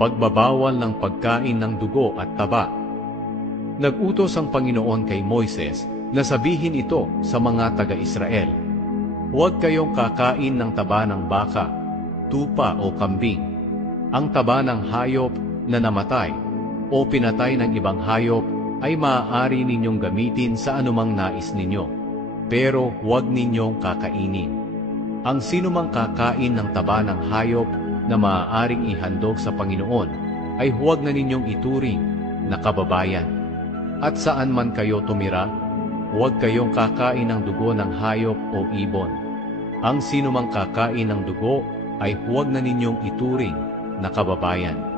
pagbabawal ng pagkain ng dugo at taba. Nag-utos ang Panginoon kay Moises na sabihin ito sa mga taga-Israel, "Huwag kayong kakain ng taba ng baka, tupa o kambing. Ang taba ng hayop na namatay o pinatay ng ibang hayop ay maaari ninyong gamitin sa anumang nais ninyo, pero huwag ninyong kakainin. Ang sinumang kakain ng taba ng hayop na maaaring ihandog sa Panginoon ay huwag na ninyong ituring na kababayan. At saan man kayo tumira, huwag kayong kakain ng dugo ng hayop o ibon. Ang sinumang kakain ng dugo ay huwag na ninyong ituring na kababayan."